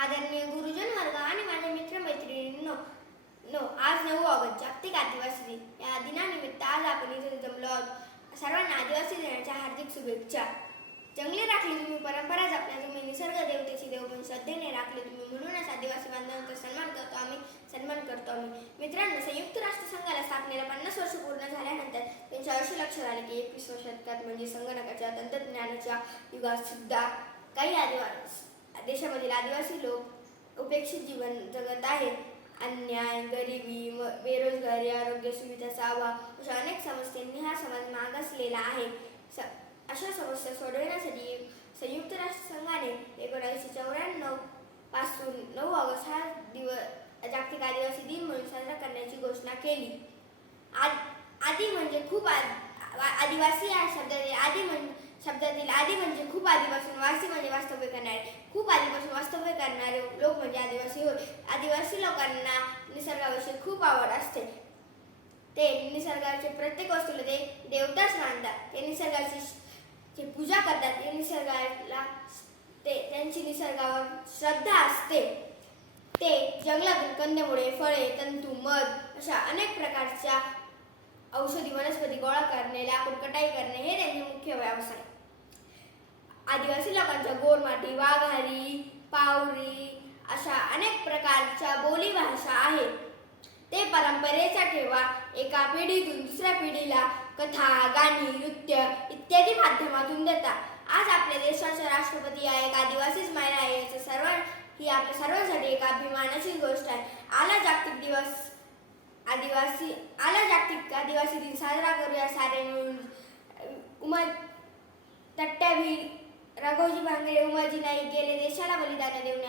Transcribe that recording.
आदरणीय गुरुजन वर्ग आणि माझ्या मित्रमैत्रिणींनो, आज 9 ऑगस्ट जागतिक आदिवासी दिन. या दिनानिमित्त आज आपण इथे जमलो आहोत. सर्वांना आदिवासी दिनाच्या हार्दिक शुभेच्छा. जंगले राखली तुम्ही, परंपरा जपल्या तुम्ही, निसर्ग देवतेची देव पण श्रद्धेने राखले तुम्ही, म्हणूनच आदिवासी बांधवांचा सन्मान करतो आम्ही. मित्रांनो, संयुक्त राष्ट्र संघाला स्थापनेला 50 वर्ष पूर्ण झाल्यानंतर त्यांच्या असे लक्षात आले की 21व्या शतकात म्हणजे संगणकाच्या तंत्रज्ञानाच्या युगात सुद्धा काही देशामधील आदिवासी लोक उपेक्षित जीवन जगत आहेत. अन्याय, गरिबी, बेरोजगारी, आरोग्य सुविधांचा अभाव अशा अनेक समस्यांनी हा समाज मागासलेला आहे. अशा समस्या सोडवण्यासाठी संयुक्त राष्ट्र संघाने 1994 पासून 9 ऑगस्ट हा दिवस जागतिक आदिवासी दिन म्हणून साजरा करण्याची घोषणा केली. आदी म्हणजे खूप आदिवासी या शब्दातील आदी म्हणजे खूप आधीपासून, वासी म्हणजे वास्तव्य करणारे, खूप आधीपासून वास्तव्य करणारे लोक म्हणजे आदिवासी होय. आदिवासी लोकांना निसर्गाविषयी खूप आवड असते. ते निसर्गाच्या प्रत्येक वस्तूला ते देवताच मानतात. ते निसर्गाची पूजा करतात. त्यांची निसर्गावर श्रद्धा असते. ते जंगलातून कंदमुळे, फळे, तंतू, मध अशा अनेक प्रकारच्या औषधी वनस्पती गोळा करणे, लाकूड कटाई करणे हे त्यांचे मुख्य व्यवसाय. आदिवासी लोकांच्या गोरमाटी, वाघारी, पावरी अशा अनेक प्रकारच्या बोली भाषा आहेत. ते परंपरेचा ठेवा एका पिढीतून दुसऱ्या पिढीला कथा, गाणी, नृत्य इत्यादी माध्यमातून देतात. आज आपल्या देशाचे राष्ट्रपती या एक आदिवासीच महिला आहे. ही आपल्या सर्वांसाठी एक अभिमानाची गोष्ट आहे. आला जागतिक आदिवासी दिन साजरा करूया सारे मिळून. तट्ट्यावीर राघोजी भांगरे, उमाजी नाईक गेले देशाला बलिदान देऊन